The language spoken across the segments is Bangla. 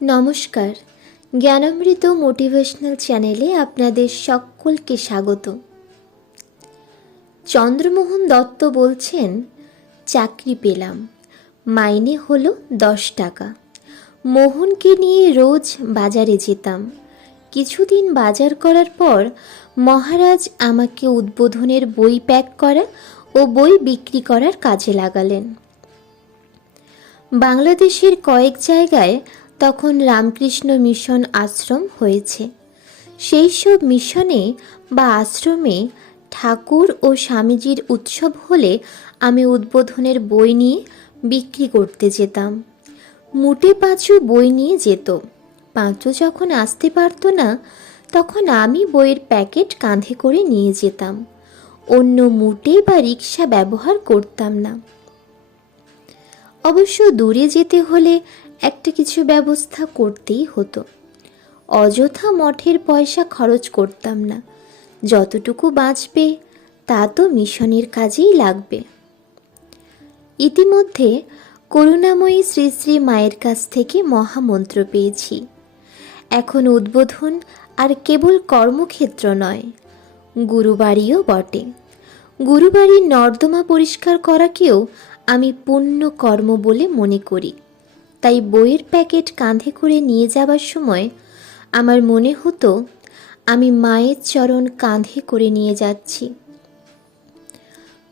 নমস্কার, জ্ঞানামৃত মোটিভেশনাল চ্যানেলে আপনাদের সকলকে স্বাগত। চন্দ্রমোহন দত্ত বলছেন, চাকরি পেলাম, মাইনে হলো 10 টাকা। মোহনকে নিয়ে রোজ বাজারে যেতাম। কিছুদিন বাজার করার পর মহারাজ আমাকে উদ্বোধনের বই প্যাক করা ও বই বিক্রি করার কাজে লাগালেন। বাংলাদেশের কয়েক জায়গায় তখন রামকৃষ্ণ মিশন আশ্রম হয়েছে। সেই সব মিশনে বা আশ্রমে ঠাকুর ও স্বামীজির উৎসব হলে আমি উদ্বোধনের বই নিয়ে বিক্রি করতে যেতাম। মুটে পাঁচু বই নিয়ে যেত। পাঁচু যখন আসতে পারতো না, তখন আমি বইয়ের প্যাকেট কাঁধে করে নিয়ে যেতাম। অন্য মুটে বা রিক্সা ব্যবহার করতাম না। অবশ্য দূরে যেতে হলে একটা কিছু ব্যবস্থা করতেই হতো। অযথা মঠের পয়সা খরচ করতাম না। যতটুকু বাঁচবে তা তো মিশনের কাজেই লাগবে। ইতিমধ্যে করুণাময়ী শ্রী শ্রী মায়ের কাছ থেকে মহামন্ত্র পেয়েছি। এখন উদ্বোধন আর কেবল কর্মক্ষেত্র নয়, গুরুবাড়িও বটে। গুরুবাড়ির নর্দমা পরিষ্কার করাকেও আমি পুণ্য কর্ম বলে মনে করি। তাই বইয়ের প্যাকেট কাঁধে করে নিয়ে যাবার সময় আমার মনে হতো আমি মায়ের চরণ কাঁধে করে নিয়ে যাচ্ছি।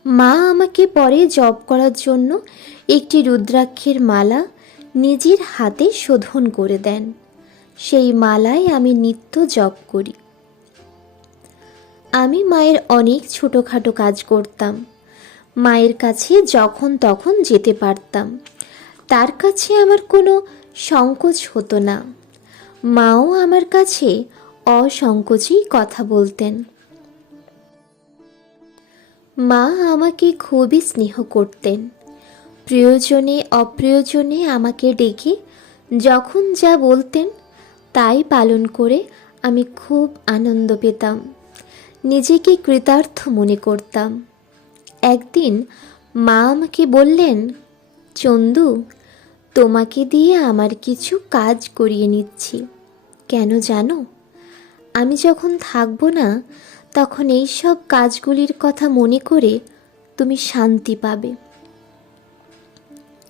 মা আমাকে পরে জপ করার জন্য একটি রুদ্রাক্ষের মালা নিজের হাতে শোধন করে দেন। সেই মালায় আমি নিত্য জপ করি। আমি মায়ের অনেক ছোটোখাটো কাজ করতাম। মায়ের কাছে যখন তখন যেতে পারতাম। তার কাছে আমার কোনো সংকোচ হতো না। মাও আমার কাছে অসংকোচেই কথা বলতেন। মা আমাকে খুবই স্নেহ করতেন। প্রয়োজনে অপ্রয়োজনে আমাকে ডেকে যখন যা বলতেন তাই পালন করে আমি খুব আনন্দ পেতাম। নিজেকে কৃতার্থ মনে করতাম। একদিন মা আমাকে বললেন, চন্দু, তোমাকে দিয়ে আমার কিছু কাজ করিয়ে নিচ্ছি। কেন জানো? আমি যখন থাকবো না, তখন এই সব কাজগুলির কথা মনে করে তুমি শান্তি পাবে।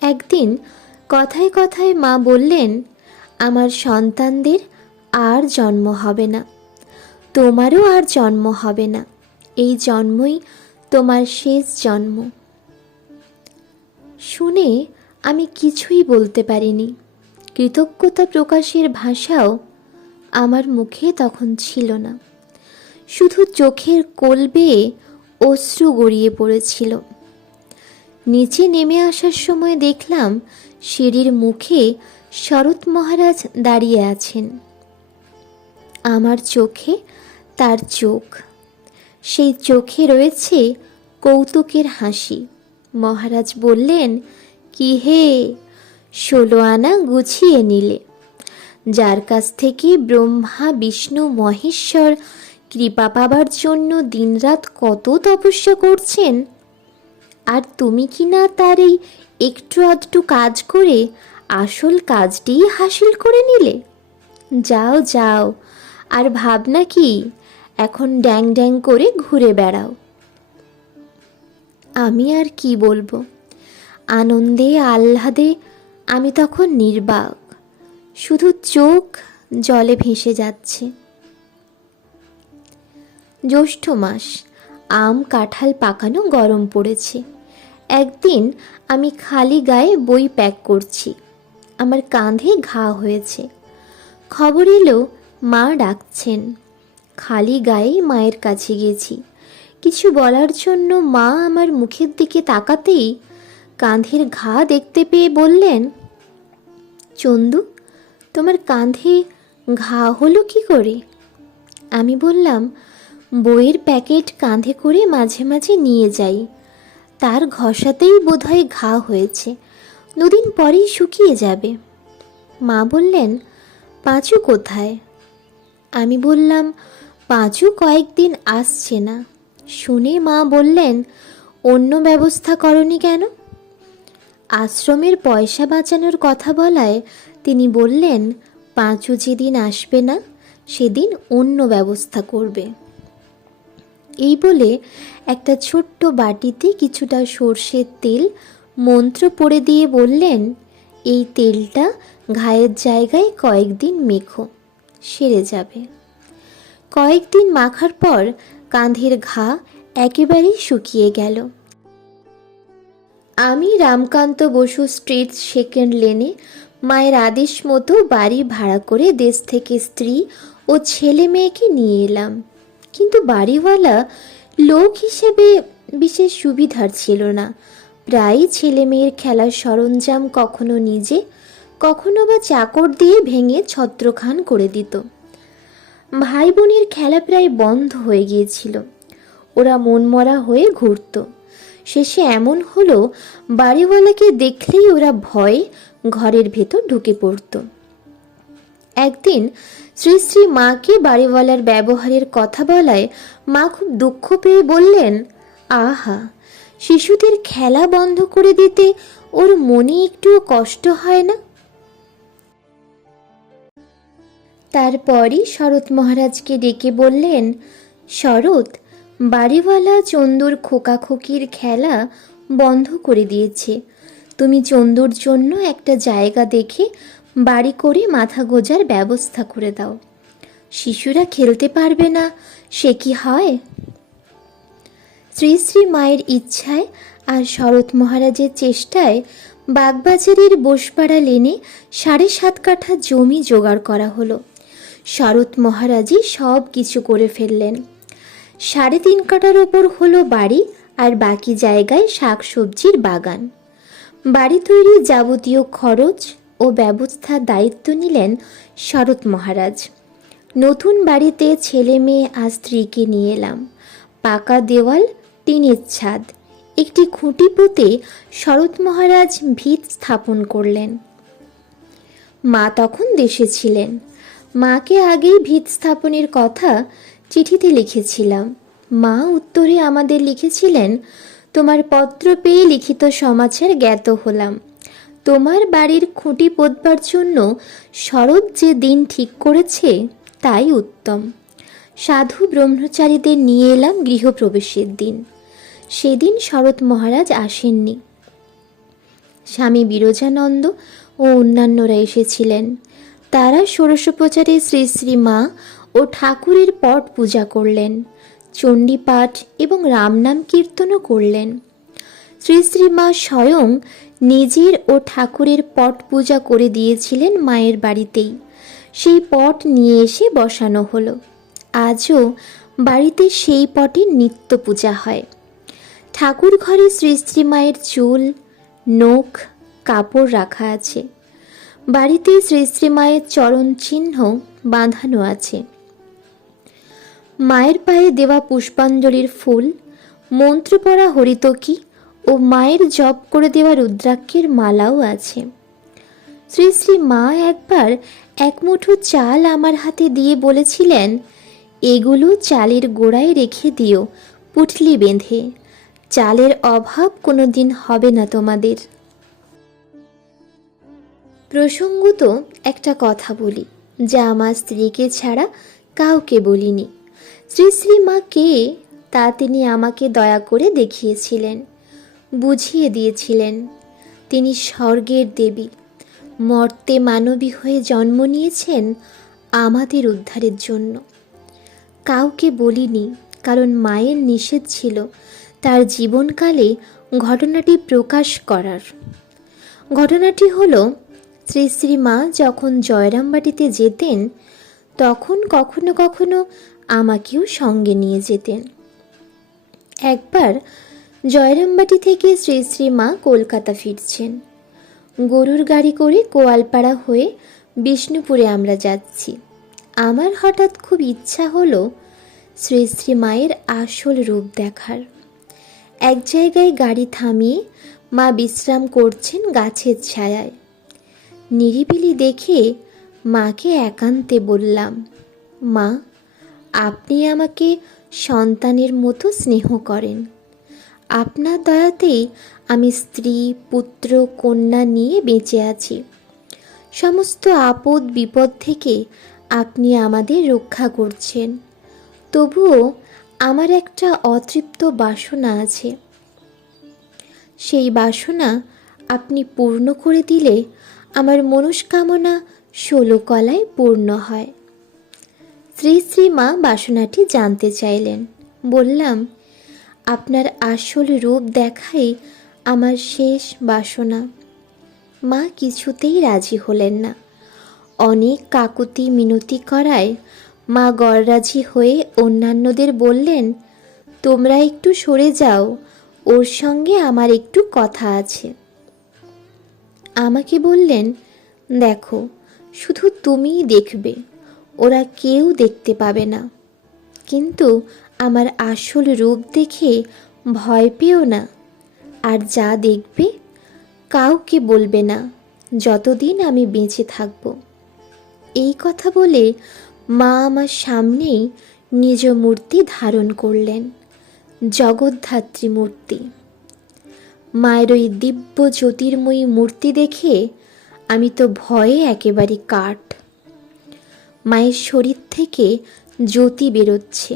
একদিন কথায় কথায় মা বললেন, আমার সন্তানদের আর জন্ম হবে না, তোমারও আর জন্ম হবে না। এই জন্মই তোমার শেষ জন্ম। শুনে আমি কিছুই বলতে পারিনি। কৃতজ্ঞতা প্রকাশের ভাষাও আমার মুখে তখন ছিল না। শুধু চোখের কোল বেয়ে অশ্রু গড়িয়ে পড়েছিল। নিচে নেমে আসার সময় দেখলাম সিঁড়ির মুখে শরৎ মহারাজ দাঁড়িয়ে আছেন। আমার চোখে তার চোখ। সেই চোখে রয়েছে কৌতুকের হাসি। মহারাজ বললেন, কি হে, 16 আনা গুছিয়ে নিলে? যার কাছ থেকে ব্রহ্মা বিষ্ণু মহেশ্বর কৃপা পাবার জন্য দিনরাত কত তপস্যা করছেন, আর তুমি কি না তার এই একটু আধটু কাজ করে আসল কাজটিই হাসিল করে নিলে? যাও যাও, আর ভাবনা কি, এখন ড্যাং ড্যাং করে ঘুরে বেড়াও। আমি আর কি বলবো? আনন্দে আহ্লাদে আমি তখন নির্বাক। শুধু চোখ জলে ভেসে যাচ্ছে। জ্যৈষ্ঠ মাস, আম কাঁঠাল পাকানো গরম পড়েছে। একদিন আমি খালি গায়ে বই প্যাক করছি। আমার কাঁধে ঘা হয়েছে। খবর এলো মা ডাকছেন। খালি গায়েই মায়ের কাছে গেছি। কিছু বলার জন্য মা আমার মুখের দিকে তাকাতেই কাঁধের ঘা দেখতে পেয়ে বললেন, চন্দু, তোমার কাঁধে ঘা হলো কি করে? আমি বললাম, বইয়ের প্যাকেট কাঁধে করে মাঝে মাঝে নিয়ে যাই, তার ঘষাতেই বোধহয় ঘা হয়েছে, 2 দিন পরেই শুকিয়ে যাবে। মা বললেন, পাঁচু কোথায়? আমি বললাম, পাঁচু কয়েকদিন আসছে না। শুনে মা বললেন, অন্য ব্যবস্থা করনি কেন? আশ্রমের পয়সা বাঁচানোর কথা বলায় তিনি বললেন, পাঁচু যেদিন আসবে না সেদিন অন্য ব্যবস্থা করবে। এই বলে একটা ছোট্ট বাটিতে কিছুটা সর্ষের তেল মন্ত্র পড়ে দিয়ে বললেন, এই তেলটা ঘায়ের জায়গায় কয়েকদিন মেখো, সেরে যাবে। কয়েকদিন মাখার পর কাঁধের ঘা একেবারেই শুকিয়ে গেল। আমি রামকান্ত বসু স্ট্রিট সেকেন্ড লেনে মায়ের আদেশ মতো বাড়ি ভাড়া করে দেশ থেকে স্ত্রী ও ছেলে মেয়েকে নিয়ে এলাম। কিন্তু বাড়িওয়ালা লোক হিসেবে বিশেষ সুবিধার ছিল না। প্রায় ছেলে মেয়ের খেলার সরঞ্জাম কখনো নিজে, কখনো বা চাকর দিয়ে ভেঙে ছত্রখান করে দিত। ভাই বোনের খেলা প্রায় বন্ধ হয়ে গিয়েছিল। ওরা মনমরা হয়ে ঘুরত। শেষে এমন হলো, বাড়িওয়ালাকে দেখলেই ওরা ভয়ে ঘরের ভেতর ঢুকে পড়ত। একদিন শ্রী শ্রী মাকে বাড়িওয়ালার ব্যবহারের কথা বলায় মা খুব দুঃখ পেয়ে বললেন, আহা, শিশুদের খেলা বন্ধ করে দিতে ওর মনে একটুও কষ্ট হয় না? তারপরই শরৎ মহারাজকে ডেকে বললেন, শরৎ, বাড়িওয়ালা চন্দুর খোকাখুকির খেলা বন্ধ করে দিয়েছে। তুমি চন্দুর জন্য একটা জায়গা দেখে বাড়ি করে মাথা গোজার ব্যবস্থা করে দাও। শিশুরা খেলতে পারবে না, সে কি হয়? শ্রী শ্রী মায়ের ইচ্ছায় আর শরৎ মহারাজের চেষ্টায় বাগবাজারের বোসপাড়া লেনে 7.5 কাঠা জমি জোগাড় করা হলো। শরৎ মহারাজই সব কিছু করে ফেললেন। 3.5 কাঠার ওপর হলো বাড়ি, আর বাকি জায়গায় শাকসবজির বাগান। বাড়ি তৈরির যাবতীয় খরচ ও ব্যবস্থার দায়িত্ব নিলেন শরৎ মহারাজ। নতুন বাড়িতে ছেলে মেয়ে আর স্ত্রীকে নিয়ে এলাম। পাকা দেওয়াল, টিনের ছাদ, একটি খুঁটি পুঁতে শরৎ মহারাজ ভিত স্থাপন করলেন। মা তখন দেশে ছিলেন। মাকে আগেই ভিত স্থাপনের কথা চিঠিতে লিখেছিলাম। মা উত্তরে আমাদের লিখেছিলেন, তোমার পত্র পেয়ে লিখিত সমাচার জ্ঞাত হলাম। তোমার বাড়ির খুঁটি পোঁতবার জন্য শরৎ যে দিন ঠিক করেছে তাই উত্তম। সাধু ব্রহ্মচারীদের নিয়ে এলাম গৃহপ্রবেশের দিন। সেদিন শরৎ মহারাজ আসেননি। স্বামী বিরজানন্দ ও অন্যান্যরা এসেছিলেন। তারা ষোড়শোপচারে শ্রী শ্রী মা ও ঠাকুরের পট পূজা করলেন, চণ্ডীপাঠ এবং রামনাম কীর্তনও করলেন। শ্রী শ্রী মা স্বয়ং নিজের ও ঠাকুরের পট পূজা করে দিয়েছিলেন মায়ের বাড়িতেই। সেই পট নিয়ে এসে বসানো হলো। আজও বাড়িতে সেই পটের নিত্য পূজা হয়। ঠাকুর ঘরে শ্রী শ্রী মায়ের চুল, নখ, কাপড় রাখা আছে। বাড়িতে শ্রী শ্রী মায়ের চরণ চিহ্ন বাঁধানো আছে। মায়ের পায়ে দেওয়া পুষ্পাঞ্জলির ফুল, মন্ত্র পড়া হরিতকি ও মায়ের জপ করে দেওয়া রুদ্রাক্ষের মালাও আছে। শ্রী শ্রী মা একবার 1 মুঠো চাল আমার হাতে দিয়ে বলেছিলেন, এগুলো চালের গোড়ায় রেখে দিও পুটলি বেঁধে। চালের অভাব কোনোদিন হবে না তোমাদের। প্রসঙ্গত একটা কথা বলি, যা আমার স্ত্রীকে ছাড়া কাউকে বলিনি। শ্রী শ্রী মা কে তা তিনি আমাকে দয়া করে দেখিয়েছিলেন, বুঝিয়ে দিয়েছিলেন। তিনি স্বর্গের দেবী, মর্তে মানবী হয়ে জন্ম নিয়েছেন আমাদের উদ্ধারের জন্য। কাউকে বলিনি, কারণ মায়ের নিষেধ ছিল তার জীবনকালে ঘটনাটি প্রকাশ করার। ঘটনাটি হলো, শ্রী শ্রী মা যখন জয়রামবাটিতে যেতেন তখন কখনো কখনো আমাকেও সঙ্গে নিয়ে যেতেন। একবার জয়রামবাটি থেকে শ্রী শ্রী মা কলকাতা ফিরছেন। গরুর গাড়ি করে কোয়ালপাড়া হয়ে বিষ্ণুপুরে আমরা যাচ্ছি। আমার হঠাৎ খুব ইচ্ছা হলো শ্রী শ্রী মায়ের আসল রূপ দেখার। এক জায়গায় গাড়ি থামিয়ে মা বিশ্রাম করছেন গাছের ছায়ায়। নিরিবিলি দেখে মাকে একান্তে বললাম, মা, আপনি আমাকে সন্তানের মতো স্নেহ করেন। আপনার দয়াতেই আমি স্ত্রী, পুত্র, কন্যা নিয়ে বেঁচে আছি। সমস্ত আপদ বিপদ থেকে আপনি আমাদের রক্ষা করছেন। তবুও আমার একটা অতৃপ্ত বাসনা আছে। সেই বাসনা আপনি পূর্ণ করে দিলে আমার মনস্কামনা 16 কলায় পূর্ণ হয়। শ্রী শ্রী মা বাসনাটি জানতে চাইলেন। বললাম, আপনার আসল রূপ দেখাই আমার শেষ বাসনা। মা কিছুতেই রাজি হলেন না। অনেক কাকুতি মিনতি করায় মা গড়রাজি হয়ে অন্যান্যদের বললেন, তোমরা একটু সরে যাও, ওর সঙ্গে আমার একটু কথা আছে। আমাকে বললেন, দেখো, শুধু তুমিই দেখবে, ওরা কেউ দেখতে পাবে না। কিন্তু আমার আসল রূপ দেখে ভয় পেও না, আর যা দেখবে কাউকে বলবে না যতদিন আমি বেঁচে থাকব। এই কথা বলে মা আমার সামনেই নিজ মূর্তি ধারণ করলেন, জগদ্ধাত্রী মূর্তি। মায়ের ওই দিব্য জ্যোতির্ময়ী মূর্তি দেখে আমি তো ভয়ে একেবারে কাঠ। মায়ের শরীর থেকে জ্যোতি বেরোচ্ছে,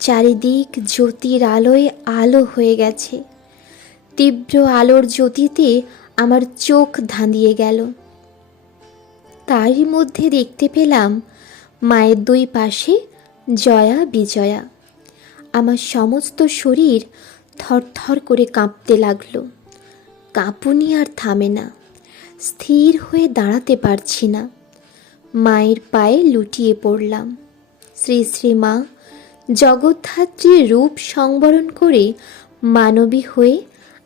চারিদিক জ্যোতির আলোয় আলো হয়ে গেছে। তীব্র আলোর জ্যোতিতে আমার চোখ ধাঁধিয়ে গেল। তারই মধ্যে দেখতে পেলাম মায়ের দুই পাশে জয়া বিজয়া। আমার সমস্ত শরীর থরথর করে কাঁপতে লাগলো। কাঁপুনি আর থামে না। স্থির হয়ে দাঁড়াতে পারছি না। মায়ের পায়ে লুটিয়ে পড়লাম। শ্রী শ্রী মা জগদ্ধাত্রীর রূপ সংবরণ করে মানবী হয়ে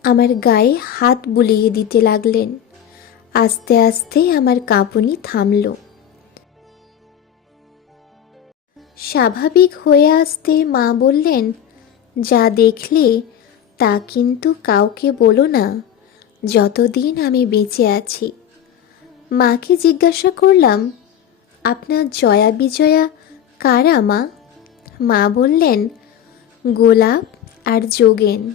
আমার গায়ে হাত বুলিয়ে দিতে লাগলেন। আস্তে আস্তে আমার কাঁপুনি থামল। স্বাভাবিক হয়ে আসতে মা বললেন, যা দেখলে তা কিন্তু কাউকে বলো না যতদিন আমি বেঁচে আছি। মাকে জিজ্ঞাসা করলাম, আপনার জয়া বিজয়া কারা মা? মা বললেন, গোলাপ আর যোগেন।